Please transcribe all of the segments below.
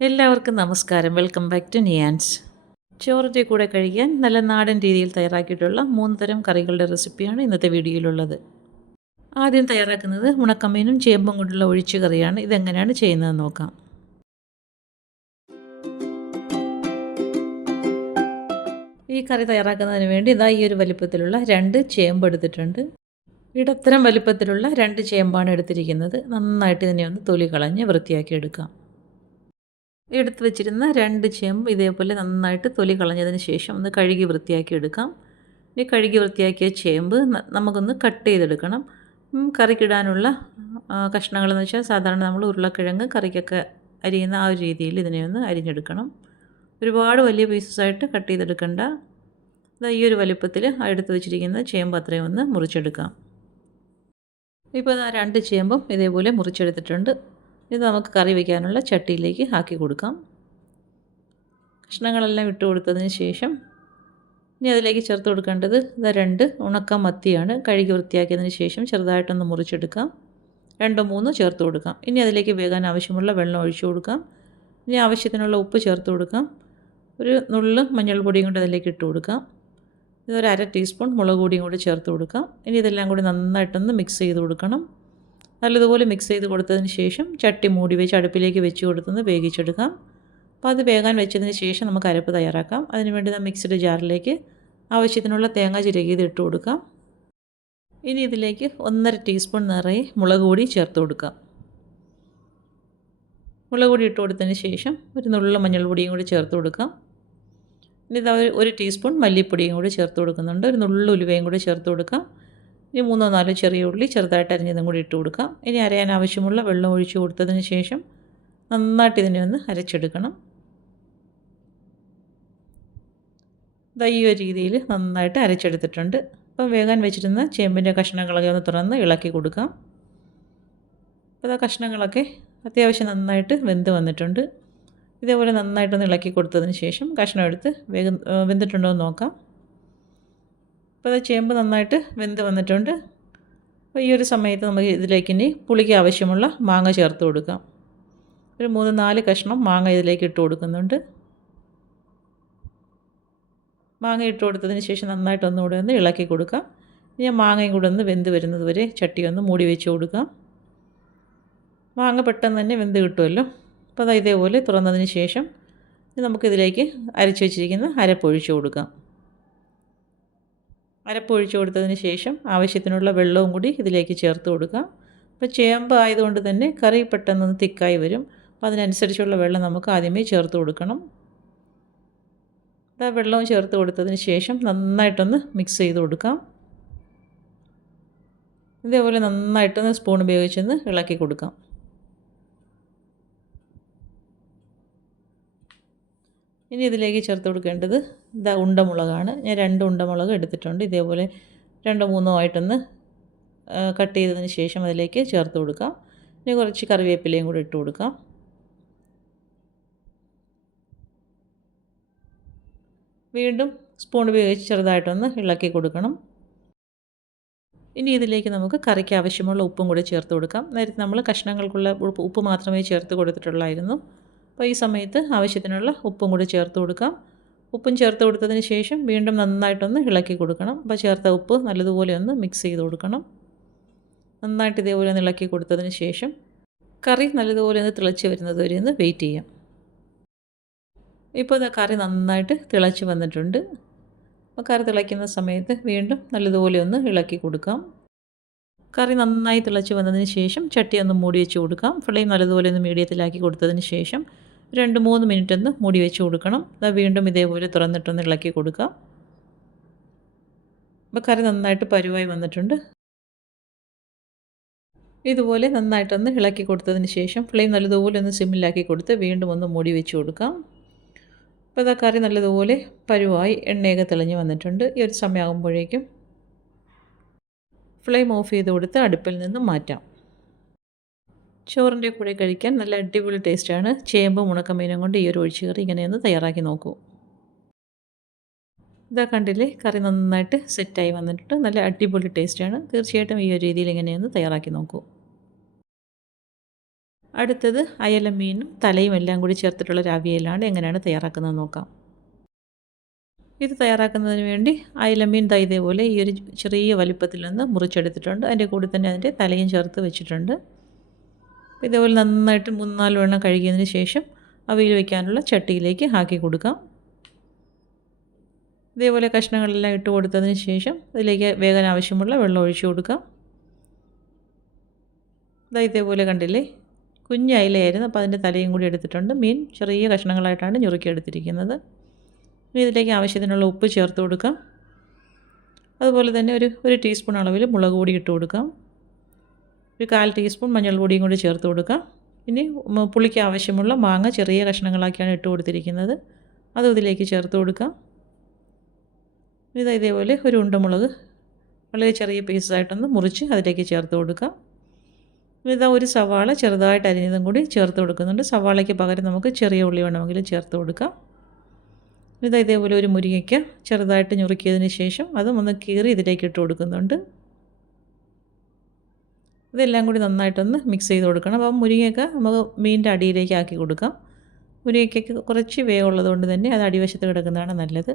എല്ലാവർക്കും നമസ്കാരം. Welcome back to നിയാൻസ് ചോറിന്റെ കൂടെ കഴിക്കാൻ നല്ല നാടൻ രീതിയിൽ തയ്യാറാക്കിയിട്ടുള്ള മൂന്ന് തരം കറികളുടെ റെസിപ്പിയാണ് ഇന്നത്തെ വീഡിയോയിലുള്ളത്. ആദ്യം തയ്യാറാക്കുന്നത് ഉണക്കമീനും ചേമ്പും കൊണ്ടുള്ള ഒഴിച്ചു കറിയാണ്. ഇതെങ്ങനെയാണ് ചെയ്യുന്നതെന്ന് നോക്കാം. ഈ കറി തയ്യാറാക്കുന്നതിന് വേണ്ടി ഇതാ ഈ ഒരു വലിപ്പത്തിലുള്ള രണ്ട് ചേമ്പ് എടുത്തിട്ടുണ്ട്. ഇടത്തരം വലിപ്പത്തിലുള്ള രണ്ട് ചേമ്പാണ് എടുത്തിരിക്കുന്നത്. നന്നായിട്ട് ഇതിനെ ഒന്ന് തൊലി കളഞ്ഞ് വൃത്തിയാക്കി എടുക്കാം. എടുത്തു വെച്ചിരുന്ന രണ്ട് ചേമ്പ് ഇതേപോലെ നന്നായിട്ട് തൊലി കളഞ്ഞതിന് ശേഷം ഒന്ന് കഴുകി വൃത്തിയാക്കി എടുക്കാം. ഇനി കഴുകി വൃത്തിയാക്കിയ ചേമ്പ് നമുക്കൊന്ന് കട്ട് ചെയ്തെടുക്കണം. കറിക്കിടാനുള്ള കഷ്ണങ്ങളെന്ന് വെച്ചാൽ സാധാരണ നമ്മൾ ഉരുളക്കിഴങ്ങ് കറിക്കൊക്കെ അരിയുന്ന ആ ഒരു രീതിയിൽ ഇതിനെ ഒന്ന് അരിഞ്ഞെടുക്കണം. ഒരുപാട് വലിയ പീസസായിട്ട് കട്ട് ചെയ്തെടുക്കണ്ട. ഈ ഒരു വലുപ്പത്തിൽ എടുത്ത് വെച്ചിരിക്കുന്ന ചേമ്പ് അത്രയും ഒന്ന് മുറിച്ചെടുക്കാം. ഇപ്പോൾ രണ്ട് ചേമ്പും ഇതേപോലെ മുറിച്ചെടുത്തിട്ടുണ്ട്. ഇത് നമുക്ക് കറി വയ്ക്കാനുള്ള ചട്ടിയിലേക്ക് ആക്കി കൊടുക്കാം. കഷ്ണങ്ങളെല്ലാം ഇട്ട് കൊടുത്തതിന് ശേഷം ഇനി അതിലേക്ക് ചേർത്ത് കൊടുക്കേണ്ടത് ഇതാ രണ്ട് ഉണക്ക മത്തിയാണ്. കഴുകി വൃത്തിയാക്കിയതിന് ശേഷം ചെറുതായിട്ടൊന്ന് മുറിച്ചെടുക്കാം. രണ്ടോ മൂന്നോ ചേർത്ത് കൊടുക്കാം. ഇനി അതിലേക്ക് വേകാൻ ആവശ്യമുള്ള വെള്ളം ഒഴിച്ചു കൊടുക്കാം. ഇനി ആവശ്യത്തിനുള്ള ഉപ്പ് ചേർത്ത് കൊടുക്കാം. ഒരു നുള്ള് മഞ്ഞൾപ്പൊടിയും കൊണ്ട് അതിലേക്ക് ഇട്ട് കൊടുക്കാം. ഇതൊരു അര ടീസ്പൂൺ മുളക് പൊടിയും കൂടി ചേർത്ത് കൊടുക്കാം. ഇനി ഇതെല്ലാം കൂടി നന്നായിട്ടൊന്ന് മിക്സ് ചെയ്ത് കൊടുക്കണം. നല്ലതുപോലെ മിക്സ് ചെയ്ത് കൊടുത്തതിന് ശേഷം ചട്ടി മൂടി വെച്ച് അടുപ്പിലേക്ക് വെച്ച് കൊടുത്തൊന്ന് വേവിച്ചെടുക്കാം. അപ്പോൾ അത് വേകാൻ വെച്ചതിന് ശേഷം നമുക്ക് അരപ്പ് തയ്യാറാക്കാം. അതിനുവേണ്ടി നാം മിക്സിഡ് ജാറിലേക്ക് ആവശ്യത്തിനുള്ള തേങ്ങ ചിരകിയത് ഇട്ട് കൊടുക്കാം. ഇനി ഇതിലേക്ക് ഒന്നര ടീസ്പൂൺ നിറയെ മുളക് പൊടി ചേർത്ത് കൊടുക്കാം. മുളക് പൊടി ഇട്ട് കൊടുത്തതിന് ശേഷം ഒരു നുള്ള മഞ്ഞൾപ്പൊടിയും കൂടി ചേർത്ത് കൊടുക്കാം. ഇനി ഇത് ഒരു ടീസ്പൂൺ മല്ലിപ്പൊടിയും കൂടി ചേർത്ത് കൊടുക്കുന്നുണ്ട്. ഒരു നുള്ള ഉലുവയും കൂടി ചേർത്ത് കൊടുക്കാം. ഇനി മൂന്നോ നാലോ ചെറിയ ഉള്ളി ചെറുതായിട്ട് അരിഞ്ഞതും കൂടി ഇട്ട് കൊടുക്കാം. ഇനി അരയാൻ ആവശ്യമുള്ള വെള്ളം ഒഴിച്ച് കൊടുത്തതിന് ശേഷം നന്നായിട്ട് ഇതിനെ ഒന്ന് അരച്ചെടുക്കണം. ഈ രീതിയിൽ നന്നായിട്ട് അരച്ചെടുത്തിട്ടുണ്ട്. അപ്പം വേഗം വെച്ചിരുന്ന ചേമ്പിന്റെ കഷ്ണങ്ങളൊക്കെ ഒന്ന് തുറന്ന് ഇളക്കി കൊടുക്കാം. അപ്പോൾ ആ കഷ്ണങ്ങളൊക്കെ അത്യാവശ്യം നന്നായിട്ട് വെന്ത് വന്നിട്ടുണ്ട്. ഇതേപോലെ നന്നായിട്ടൊന്ന് ഇളക്കി കൊടുത്തതിന് ശേഷം കഷ്ണം എടുത്ത് വേഗം വെന്തിട്ടുണ്ടോ എന്ന് നോക്കാം. അപ്പോൾ അത് ചേമ്പ് നന്നായിട്ട് വെന്ത് വന്നിട്ടുണ്ട്. അപ്പോൾ ഈ ഒരു സമയത്ത് നമുക്ക് ഇതിലേക്ക് ഇനി പുളിക്ക് ആവശ്യമുള്ള മാങ്ങ ചേർത്ത് കൊടുക്കാം. ഒരു മൂന്ന് നാല് കഷ്ണം മാങ്ങ ഇതിലേക്ക് ഇട്ട് കൊടുക്കുന്നുണ്ട്. മാങ്ങ ഇട്ട് കൊടുത്തതിന് ശേഷം നന്നായിട്ട് ഒന്നുകൂടെ ഒന്ന് ഇളക്കി കൊടുക്കാം. ഇനി മാങ്ങയും കൂടെ ഒന്ന് വെന്ത് വരുന്നത് വരെ ചട്ടി ഒന്ന് മൂടി വെച്ച് കൊടുക്കാം. മാങ്ങ പെട്ടെന്ന് തന്നെ വെന്ത് കിട്ടുമല്ലോ. അപ്പോൾ അത് ഇതേപോലെ തുറന്നതിന് ശേഷം നമുക്കിതിലേക്ക് അരച്ച് വെച്ചിരിക്കുന്ന അരപ്പൊഴിച്ച് കൊടുക്കാം. അരപ്പൊഴിച്ച് കൊടുത്തതിന് ശേഷം ആവശ്യത്തിനുള്ള വെള്ളവും കൂടി ഇതിലേക്ക് ചേർത്ത് കൊടുക്കാം. അപ്പോൾ ചേമ്പ് ആയതുകൊണ്ട് തന്നെ കറി പെട്ടെന്ന് തിക്കായി വരും. അപ്പോൾ അതിനനുസരിച്ചുള്ള വെള്ളം നമുക്ക് ആദ്യമേ ചേർത്ത് കൊടുക്കണം. ഇതാ വെള്ളവും ചേർത്ത് കൊടുത്തതിന് ശേഷം നന്നായിട്ടൊന്ന് മിക്സ് ചെയ്ത് കൊടുക്കാം. ഇതേപോലെ നന്നായിട്ടൊന്ന് സ്പൂൺ ഉപയോഗിച്ചൊന്ന് ഇളക്കി കൊടുക്കാം. ഇനി ഇതിലേക്ക് ചേർത്ത് കൊടുക്കേണ്ടത് ഇതാ ഉണ്ടമുളകാണ്. ഞാൻ രണ്ട് ഉണ്ടമുളക് എടുത്തിട്ടുണ്ട്. ഇതേപോലെ രണ്ടോ മൂന്നോ ആയിട്ടൊന്ന് കട്ട് ചെയ്തതിന് ശേഷം അതിലേക്ക് ചേർത്ത് കൊടുക്കാം. ഇനി കുറച്ച് കറിവേപ്പിലയും കൂടി ഇട്ട് കൊടുക്കാം. വീണ്ടും സ്പൂൺ ഉപയോഗിച്ച് ചെറുതായിട്ടൊന്ന് ഇളക്കി കൊടുക്കണം. ഇനി ഇതിലേക്ക് നമുക്ക് കറിക്ക് ആവശ്യമുള്ള ഉപ്പും കൂടി ചേർത്ത് കൊടുക്കാം. നേരത്തെ നമ്മൾ കഷ്ണങ്ങൾക്കുള്ള ഉപ്പ് മാത്രമേ ചേർത്ത് കൊടുത്തിട്ടുള്ളായിരുന്നു. അപ്പോൾ ഈ സമയത്ത് ആവശ്യത്തിനുള്ള ഉപ്പും കൂടി ചേർത്ത് കൊടുക്കാം. ഉപ്പും ചേർത്ത് കൊടുത്തതിന് ശേഷം വീണ്ടും നന്നായിട്ടൊന്ന് ഇളക്കി കൊടുക്കണം. അപ്പോൾ ചേർത്ത ഉപ്പ് നല്ലതുപോലെ ഒന്ന് മിക്സ് ചെയ്ത് കൊടുക്കണം. നന്നായിട്ട് ഇതേപോലെ ഒന്ന് ഇളക്കി കൊടുത്തതിന് ശേഷം കറി നല്ലതുപോലെ ഒന്ന് തിളച്ച് വരുന്നത് വരെ ഒന്ന് വെയിറ്റ് ചെയ്യാം. ഇപ്പോൾ ഇത് കറി നന്നായിട്ട് തിളച്ച് വന്നിട്ടുണ്ട്. അപ്പോൾ കറി തിളയ്ക്കുന്ന സമയത്ത് വീണ്ടും നല്ലതുപോലെ ഒന്ന് ഇളക്കി കൊടുക്കാം. കറി നന്നായി തിളച്ച് വന്നതിന് ശേഷം ചട്ടി ഒന്ന് മൂടി വെച്ച് കൊടുക്കാം. ഫ്ലെയിം നല്ലതുപോലെ ഒന്ന് മീഡിയത്തിലാക്കി കൊടുത്തതിന് ശേഷം രണ്ട് മൂന്ന് മിനിറ്റ് ഒന്ന് മൂടി വെച്ച് കൊടുക്കണം. അത് വീണ്ടും ഇതേപോലെ തുറന്നിട്ടൊന്ന് ഇളക്കി കൊടുക്കാം. അപ്പോൾ കറി നന്നായിട്ട് പരുവായി വന്നിട്ടുണ്ട്. ഇതുപോലെ നന്നായിട്ടൊന്ന് ഇളക്കി കൊടുത്തതിന് ശേഷം ഫ്ലെയിം നല്ലതുപോലെ ഒന്ന് സിമ്മിലാക്കി കൊടുത്ത് വീണ്ടും ഒന്ന് മൂടി വെച്ച് കൊടുക്കാം. അപ്പോൾ ഇതാ കറി നല്ലതുപോലെ പരുവായി എണ്ണയൊക്കെ തെളിഞ്ഞ് വന്നിട്ടുണ്ട്. ഈ ഒരു സമയമാകുമ്പോഴേക്കും ഫ്ലെയിം ഓഫ് ചെയ്ത് കൊടുത്ത് അടുപ്പിൽ നിന്ന് മാറ്റാം. ചോറിന്റെ കൂടെ കഴിക്കാൻ നല്ല അടിപൊളി ടേസ്റ്റാണ്. ചേമ്പും ഉണക്കമീനും കൊണ്ട് ഈ ഒരു ഒഴിച്ചുകറി ഇങ്ങനെയൊന്ന് തയ്യാറാക്കി നോക്കൂ. ഇതാ കണ്ടില്ലേ? കറി നന്നായിട്ട് സെറ്റായി വന്നിട്ടുണ്ട്. നല്ല അടിപൊളി ടേസ്റ്റാണ്. തീർച്ചയായിട്ടും ഈ ഒരു രീതിയിൽ ഇങ്ങനെയൊന്ന് തയ്യാറാക്കി നോക്കൂ. അടുത്തത് അയല മീനും തലയും എല്ലാം കൂടി ചേർത്തിട്ടുള്ള ഒരു അവിയലാണ് എങ്ങനെയാണ് തയ്യാറാക്കുന്നത് നോക്കാം. ഇത് തയ്യാറാക്കുന്നതിന് വേണ്ടി അയലമീൻ ദാ ഇതേപോലെ ഈ ഒരു ചെറിയ വലിപ്പത്തിൽ നിന്ന് മുറിച്ചെടുത്തിട്ടുണ്ട്. അതിന്റെ കൂടെ തന്നെ അതിന്റെ തലയും ചേർത്ത് വെച്ചിട്ടുണ്ട്. ഇതേപോലെ നന്നായിട്ട് മൂന്ന് നാല് വെള്ളം കഴുകിയതിന് ശേഷം അവയിൽ വയ്ക്കാനുള്ള ചട്ടിയിലേക്ക് ആക്കി കൊടുക്കാം. ഇതേപോലെ കഷ്ണങ്ങളെല്ലാം ഇട്ട് കൊടുത്തതിന് ശേഷം അതിലേക്ക് വേഗം ആവശ്യമുള്ള വെള്ളം ഒഴിച്ചു കൊടുക്കാം. ഇതാ ഇതേപോലെ കണ്ടില്ലേ? കുഞ്ഞ് അയിലയായിരുന്നു. അപ്പോൾ അതിന്റെ തലയും കൂടി എടുത്തിട്ടുണ്ട്. മീൻ ചെറിയ കഷ്ണങ്ങളായിട്ടാണ് ഞുറുക്കിയെടുത്തിരിക്കുന്നത്. ഇനി ഇതിലേക്ക് ആവശ്യത്തിനുള്ള ഉപ്പ് ചേർത്ത് കൊടുക്കാം. അതുപോലെ തന്നെ ഒരു ഒരു ടീസ്പൂൺ അളവിൽ മുളക് പൊടി ഇട്ട് കൊടുക്കാം. ഒരു കാൽ ടീസ്പൂൺ മഞ്ഞൾപ്പൊടിയും കൂടി ചേർത്ത് കൊടുക്കാം. ഇനി പുളിക്ക് ആവശ്യമുള്ള മാങ്ങ ചെറിയ കഷ്ണങ്ങളാക്കിയാണ് ഇട്ട് കൊടുത്തിരിക്കുന്നത്. അതും ഇതിലേക്ക് ചേർത്ത് കൊടുക്കാം. ഇത് ഇതേപോലെ ഒരു ഉണ്ടമുളക് വളരെ ചെറിയ പീസായിട്ടൊന്ന് മുറിച്ച് അതിലേക്ക് ചേർത്ത് കൊടുക്കാം. ഇതാ ഒരു സവാള ചെറുതായിട്ട് അരിഞ്ഞതും കൂടി ചേർത്ത് കൊടുക്കുന്നുണ്ട്. സവാളയ്ക്ക് പകരം നമുക്ക് ചെറിയ ഉള്ളി വേണമെങ്കിൽ ചേർത്ത് കൊടുക്കാം. ഇതാ ഇതേപോലെ ഒരു മുരിങ്ങയ്ക്ക ചെറുതായിട്ട് ഞുറുക്കിയതിന് ശേഷം അതും ഒന്ന് കീറി ഇതിലേക്ക് ഇട്ട് കൊടുക്കുന്നുണ്ട്. ഇതെല്ലാം കൂടി നന്നായിട്ടൊന്ന് മിക്സ് ചെയ്ത് കൊടുക്കണം. അപ്പം മുരിങ്ങയൊക്കെ നമുക്ക് മീനിന്റെ അടിയിലേക്ക് ആക്കി കൊടുക്കാം. മുരിങ്ങയ്ക്കൊക്കെ കുറച്ച് വേവുള്ളത് കൊണ്ട് തന്നെ അത് അടിവശത്ത് കിടക്കുന്നതാണ് നല്ലത്.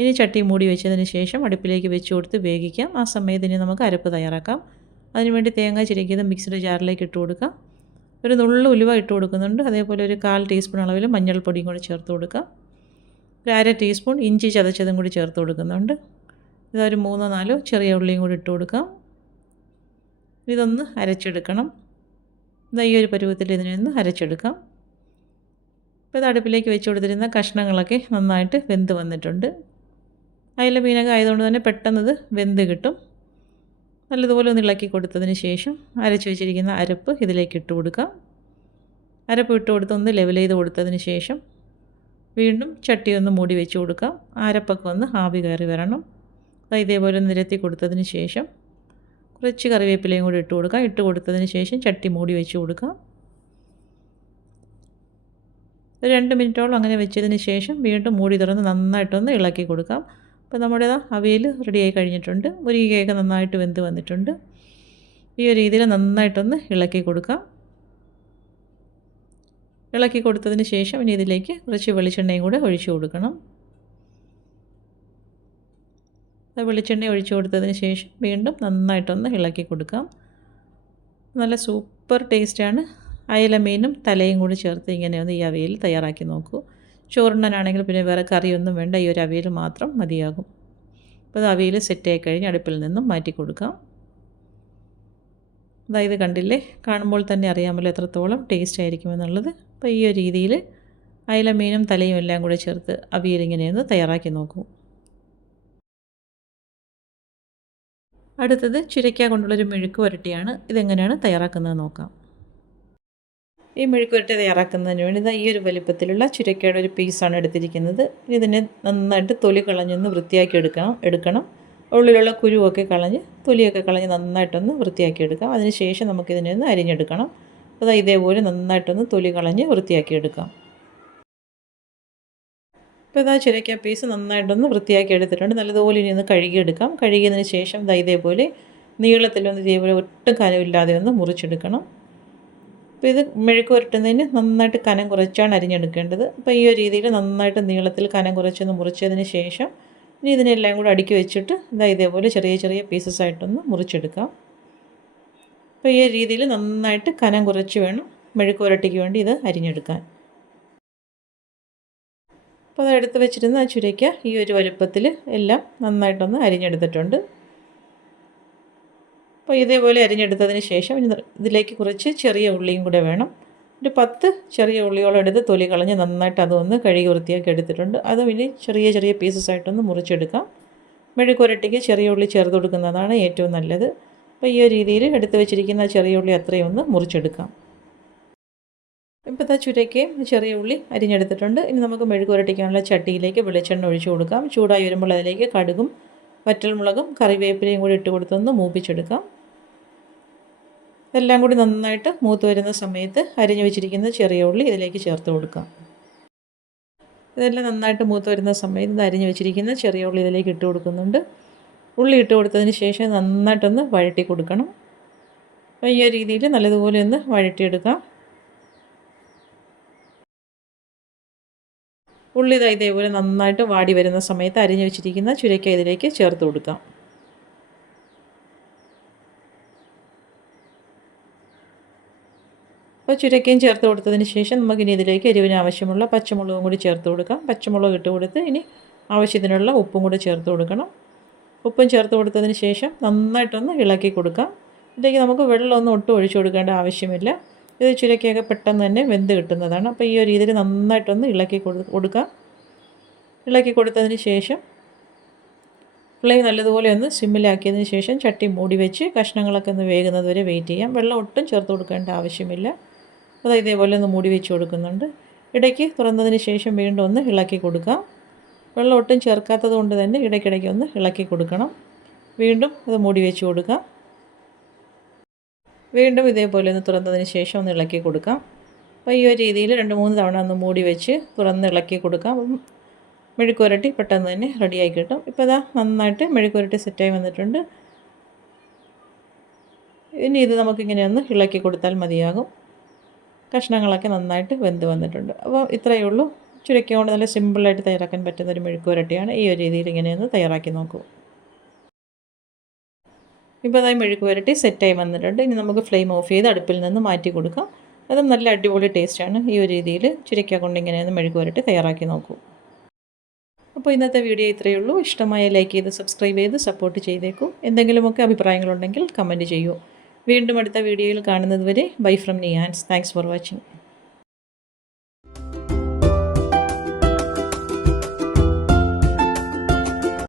ഇനി ചട്ടി മൂടി വെച്ചതിന് ശേഷം അടുപ്പിലേക്ക് വെച്ച് കൊടുത്ത് വേവിക്കാം. ആ സമയത്ത് ഇനി നമുക്ക് അരപ്പ് തയ്യാറാക്കാം. അതിനുവേണ്ടി തേങ്ങ ചിരക്കിയത് മിക്സിയുടെ ജാറിലേക്ക് ഇട്ട് കൊടുക്കാം. ഒരു നുള്ളു ഉലുവ ഇട്ട് കൊടുക്കുന്നുണ്ട്. അതേപോലെ ഒരു കാൽ ടീസ്പൂൺ അളവിൽ മഞ്ഞൾപ്പൊടിയും കൂടി ചേർത്ത് കൊടുക്കാം. ഒരു അര ടീസ്പൂൺ ഇഞ്ചി ചതച്ചതും കൂടി ചേർത്ത് കൊടുക്കുന്നുണ്ട്. ഇതൊരു മൂന്നോ നാലോ ചെറിയ ഉള്ളിയും കൂടി ഇട്ട് കൊടുക്കാം. ഇതൊന്ന് അരച്ചെടുക്കണം. ഇതാ ഈ ഒരു പരുവത്തിൽ ഇതിനൊന്ന് അരച്ചെടുക്കാം. ഇപ്പോൾ ഇത് അടുപ്പിലേക്ക് വെച്ച് കൊടുത്തിരുന്ന കഷ്ണങ്ങളൊക്കെ നന്നായിട്ട് വെന്ത് വന്നിട്ടുണ്ട്. അയില മീനൊക്കെ ആയതുകൊണ്ട് തന്നെ പെട്ടെന്ന് ഇത് വെന്ത് കിട്ടും. നല്ലതുപോലെ ഒന്ന് ഇളക്കി കൊടുത്തതിന് ശേഷം അരച്ച് വെച്ചിരിക്കുന്ന അരപ്പ് ഇതിലേക്ക് ഇട്ട് കൊടുക്കാം. അരപ്പ് ഇട്ട് കൊടുത്ത് ഒന്ന് ലെവൽ ചെയ്ത് കൊടുത്തതിന് ശേഷം വീണ്ടും ചട്ടി ഒന്ന് മൂടി വെച്ച് കൊടുക്കാം. അരപ്പൊക്കെ ഒന്ന് ആവി കയറി വരണം. ഇതേപോലെ നിരത്തി കൊടുത്തതിന് ശേഷം കുറച്ച് കറിവേപ്പിലയും കൂടി ഇട്ട് കൊടുക്കുക ഇട്ട് കൊടുത്തതിന് ശേഷം ചട്ടി മൂടി വെച്ച് കൊടുക്കുക ഒരു രണ്ട് മിനിറ്റോളം അങ്ങനെ വെച്ചതിന് ശേഷം വീണ്ടും മൂടി തുറന്ന് നന്നായിട്ടൊന്ന് ഇളക്കി കൊടുക്കാം. അപ്പോൾ നമ്മുടെ അവയിൽ റെഡിയായി കഴിഞ്ഞിട്ടുണ്ട്. മുരിങ്ങയൊക്കെ നന്നായിട്ട് വെന്ത് വന്നിട്ടുണ്ട്. ഈ ഒരു രീതിയിൽ നന്നായിട്ടൊന്ന് ഇളക്കി കൊടുക്കാം. ഇളക്കി കൊടുത്തതിന് ശേഷം ഇനി ഇതിലേക്ക് കുറച്ച് വെളിച്ചെണ്ണയും കൂടെ ഒഴിച്ചു കൊടുക്കണം. വെളിച്ചെണ്ണ ഒഴിച്ചു കൊടുത്തതിന് ശേഷം വീണ്ടും നന്നായിട്ടൊന്ന് ഇളക്കി കൊടുക്കാം. നല്ല സൂപ്പർ ടേസ്റ്റാണ്. അയല മീനും തലയും കൂടി ചേർത്ത് ഇങ്ങനെ ഒന്ന് ഈ അവയിൽ തയ്യാറാക്കി നോക്കൂ. ചോറിനാണെങ്കിൽ പിന്നെ വേറെ കറിയൊന്നും വേണ്ട ഈ ഒരു അവയിൽ മാത്രം മതിയാകും. അപ്പോൾ അത് അവയിൽ സെറ്റായി കഴിഞ്ഞ് അടുപ്പിൽ നിന്നും മാറ്റി കൊടുക്കാം. അതായത് കണ്ടില്ലേ കാണുമ്പോൾ തന്നെ അറിയാമല്ലോ എത്രത്തോളം ടേസ്റ്റ് ആയിരിക്കുമെന്നുള്ളത് അപ്പോൾ ഈ ഒരു രീതിയിൽ അയല മീനും തലയും എല്ലാം കൂടെ ചേർത്ത് അവിയൽ ഇങ്ങനെയൊന്ന് തയ്യാറാക്കി നോക്കൂ. അടുത്തത് ചുരയ്ക്ക കൊണ്ടുള്ളൊരു മെഴുക്ക് പുരട്ടിയാണ്. ഇതെങ്ങനെയാണ് തയ്യാറാക്കുന്നത് നോക്കാം. ഈ മെഴുക്കുവരട്ടി തയ്യാറാക്കുന്നതിന് വേണ്ടി ഈ ഒരു വലിപ്പത്തിലുള്ള ചുരക്കയുടെ ഒരു പീസാണ് എടുത്തിരിക്കുന്നത്. ഇതിനെ നന്നായിട്ട് തൊലി കളഞ്ഞൊന്ന് വൃത്തിയാക്കി എടുക്കണം എടുക്കണം. ഉള്ളിലുള്ള കുരുവൊക്കെ കളഞ്ഞ് തൊലിയൊക്കെ കളഞ്ഞ് നന്നായിട്ടൊന്ന് വൃത്തിയാക്കി എടുക്കാം. അതിനുശേഷം നമുക്കിതിനെ ഒന്ന് അരിഞ്ഞെടുക്കണം. അതായത് ഇതേപോലെ നന്നായിട്ടൊന്ന് തൊലി കളഞ്ഞ് വൃത്തിയാക്കി എടുക്കാം. ഇപ്പോൾ ഇതാ ചുരക്ക പീസ് നന്നായിട്ടൊന്ന് വൃത്തിയാക്കി എടുത്തിട്ടുണ്ട്. നല്ലതുപോലെ ഇനി ഒന്ന് കഴുകിയെടുക്കാം. കഴുകിയതിന് ശേഷം ഇതാ ഇതേപോലെ നീളത്തിലൊന്ന് ഇതേപോലെ ഒട്ടും കനമില്ലാതെ ഒന്ന് മുറിച്ചെടുക്കണം. അപ്പോൾ ഇത് മെഴുക്ക് പുരട്ടുന്നതിന് നന്നായിട്ട് കനം കുറച്ചാണ് അരിഞ്ഞെടുക്കേണ്ടത്. അപ്പോൾ ഈ ഒരു രീതിയിൽ നന്നായിട്ട് നീളത്തിൽ കനം കുറച്ചൊന്ന് മുറിച്ചതിന് ശേഷം ഇനി ഇതിനെല്ലാം കൂടെ അടുക്കി വെച്ചിട്ട് ഇതാ ഇതേപോലെ ചെറിയ ചെറിയ പീസസ് ആയിട്ടൊന്ന് മുറിച്ചെടുക്കാം. അപ്പോൾ ഈ രീതിയിൽ നന്നായിട്ട് കനം കുറച്ച് വേണം മെഴുക്ക് പുരട്ടിക്ക് വേണ്ടി ഇത് അരിഞ്ഞെടുക്കാൻ. അപ്പോൾ അത് എടുത്ത് വെച്ചിരുന്ന ആ ചുരയ്ക്ക ഈ ഒരു വലുപ്പത്തിൽ എല്ലാം നന്നായിട്ടൊന്ന് അരിഞ്ഞെടുത്തിട്ടുണ്ട്. അപ്പോൾ ഇതേപോലെ അരിഞ്ഞെടുത്തതിന് ശേഷം ഇതിലേക്ക് കുറച്ച് ചെറിയ ഉള്ളിയും കൂടെ വേണം. ഒരു പത്ത് ചെറിയ ഉള്ളിയോളം എടുത്ത് തൊലി കളഞ്ഞ് നന്നായിട്ട് അതൊന്ന് കഴുകി വൃത്തിയാക്കി എടുത്തിട്ടുണ്ട്. അതും ഇനി ചെറിയ ചെറിയ പീസസ് ആയിട്ടൊന്ന് മുറിച്ചെടുക്കാം. മെഴുക്കുരട്ടിക്ക് ചെറിയ ഉള്ളി ചേർത്ത് കൊടുക്കുന്നതാണ് ഏറ്റവും നല്ലത്. അപ്പോൾ ഈ ഒരു രീതിയിൽ എടുത്ത് വെച്ചിരിക്കുന്ന ചെറിയ ഉള്ളി അത്രയും ഒന്ന് മുറിച്ചെടുക്കാം. ഇപ്പോഴത്തെ ചുരയ്ക്കയും ചെറിയ ഉള്ളി അരിഞ്ഞെടുത്തിട്ടുണ്ട്. ഇനി നമുക്ക് മെഴുകുരട്ടിക്കാനുള്ള ചട്ടിയിലേക്ക് വെളിച്ചെണ്ണ ഒഴിച്ചു കൊടുക്കാം. ചൂടായി വരുമ്പോൾ അതിലേക്ക് കടുകും വറ്റൽമുളകും കറിവേപ്പിലയും കൂടി ഇട്ട് കൊടുത്തൊന്ന് മൂപ്പിച്ചെടുക്കാം. ഇതെല്ലാം കൂടി നന്നായിട്ട് മൂത്ത് വരുന്ന സമയത്ത് അരിഞ്ഞു വെച്ചിരിക്കുന്ന ചെറിയ ഉള്ളി ഇതിലേക്ക് ചേർത്ത് കൊടുക്കാം. ഇതെല്ലാം നന്നായിട്ട് മൂത്ത് വരുന്ന സമയത്ത് ഇത് അരിഞ്ഞു വെച്ചിരിക്കുന്ന ചെറിയ ഉള്ളി ഇതിലേക്ക് ഇട്ട് കൊടുക്കുന്നുണ്ട്. ഉള്ളി ഇട്ട് കൊടുത്തതിന് ശേഷം നന്നായിട്ടൊന്ന് വഴട്ടി കൊടുക്കണം. അപ്പോൾ ഈ രീതിയിൽ നല്ലതുപോലെ ഒന്ന് വഴട്ടിയെടുക്കാം ഉള്ളി ഇതാ ഇതേപോലെ നന്നായിട്ട് വാടി വരുന്ന സമയത്ത് അരിഞ്ഞു വെച്ചിരിക്കുന്ന ചുരക്ക ഇതിലേക്ക് ചേർത്ത് കൊടുക്കാം. അപ്പോൾ ചുരക്കയും ചേർത്ത് കൊടുത്തതിന് ശേഷം നമുക്കിനി ഇതിലേക്ക് എരിവിന് ആവശ്യമുള്ള പച്ചമുളകും കൂടി ചേർത്ത് കൊടുക്കാം. പച്ചമുളക് ഇട്ട് കൊടുത്ത് ഇനി ആവശ്യത്തിനുള്ള ഉപ്പും കൂടി ചേർത്ത് കൊടുക്കണം. ഉപ്പും ചേർത്ത് കൊടുത്തതിന് ശേഷം നന്നായിട്ടൊന്ന് ഇളക്കി കൊടുക്കാം. ഇതിലേക്ക് നമുക്ക് വെള്ളമൊന്നും ഒട്ടും ഒഴിച്ചു കൊടുക്കേണ്ട ആവശ്യമില്ല. ഇത് ചുരക്കയൊക്കെ പെട്ടെന്ന് തന്നെ വെന്ത് കിട്ടുന്നതാണ്. അപ്പോൾ ഈ ഒരു രീതിയിൽ നന്നായിട്ടൊന്ന് ഇളക്കി കൊടുക്കാം. ഇളക്കി കൊടുത്തതിന് ശേഷം ഫ്ലെയിം നല്ലതുപോലെ ഒന്ന് സിമ്മിലാക്കിയതിന് ശേഷം ചട്ടി മൂടി വെച്ച് കഷ്ണങ്ങളൊക്കെ ഒന്ന് വേകുന്നത് വരെ വെയിറ്റ് ചെയ്യാം. വെള്ളം ഒട്ടും ചേർത്ത് കൊടുക്കേണ്ട ആവശ്യമില്ല. അത് ഇതേപോലെ ഒന്ന് മൂടി വെച്ച് കൊടുക്കുന്നുണ്ട്. ഇടയ്ക്ക് തുറന്നതിന് ശേഷം വീണ്ടും ഒന്ന് ഇളക്കി കൊടുക്കാം. വെള്ളം ഒട്ടും ചേർക്കാത്തത് കൊണ്ട് തന്നെ ഇടയ്ക്കിടയ്ക്ക് ഒന്ന് ഇളക്കി കൊടുക്കണം. വീണ്ടും അത് മൂടി വെച്ച് കൊടുക്കാം. വീണ്ടും ഇതേപോലെ ഒന്ന് തുറന്നതിന് ശേഷം ഒന്ന് ഇളക്കി കൊടുക്കാം. അപ്പോൾ ഈ ഒരു രീതിയിൽ രണ്ട് മൂന്ന് തവണ ഒന്ന് മൂടി വെച്ച് തുറന്ന് ഇളക്കി കൊടുക്കാം. അപ്പം മെഴുക്കുരട്ടി പെട്ടെന്ന് തന്നെ റെഡിയായി കിട്ടും. ഇപ്പോൾ ഇതാ നന്നായിട്ട് മെഴുക്കുരട്ടി സെറ്റായി വന്നിട്ടുണ്ട്. ഇനി ഇത് നമുക്കിങ്ങനെ ഒന്ന് ഇളക്കി കൊടുത്താൽ മതിയാകും. കഷ്ണങ്ങളൊക്കെ നന്നായിട്ട് വെന്ത് വന്നിട്ടുണ്ട്. അപ്പോൾ ഇത്രയേ ഉള്ളൂ. ചുരുക്കം നല്ല സിമ്പിളായിട്ട് തയ്യാറാക്കാൻ പറ്റുന്ന ഒരു മെഴുക്കുരട്ടിയാണ് ഈ ഒരു രീതിയിൽ ഇങ്ങനെയൊന്ന് തയ്യാറാക്കി നോക്കൂ. ഇപ്പോൾ അതായി മെഴുക്ക് വരട്ടി സെറ്റായി വന്നിട്ടുണ്ട്. ഇനി നമുക്ക് ഫ്ലെയിം ഓഫ് ചെയ്ത് അടുപ്പിൽ നിന്ന് മാറ്റി കൊടുക്കാം. അതും നല്ല അടിപൊളി ടേസ്റ്റാണ് ഈ ഒരു രീതിയിൽ ചുരുക്ക കൊണ്ട് ഇങ്ങനെയൊന്ന് മെഴുക്ക് വരട്ടി തയ്യാറാക്കി നോക്കൂ. അപ്പോൾ ഇന്നത്തെ വീഡിയോ ഇത്രയേ ഉള്ളൂ. ഇഷ്ടമായ ലൈക്ക് ചെയ്ത് സബ്സ്ക്രൈബ് ചെയ്ത് സപ്പോർട്ട് ചെയ്തേക്കൂ. എന്തെങ്കിലുമൊക്കെ അഭിപ്രായങ്ങളുണ്ടെങ്കിൽ കമന്റ് ചെയ്യൂ. വീണ്ടും അടുത്ത വീഡിയോയിൽ കാണുന്നതുവരെ ബൈ ഫ്രം നിയാൻസ് താങ്ക്സ് ഫോർ വാച്ചിങ്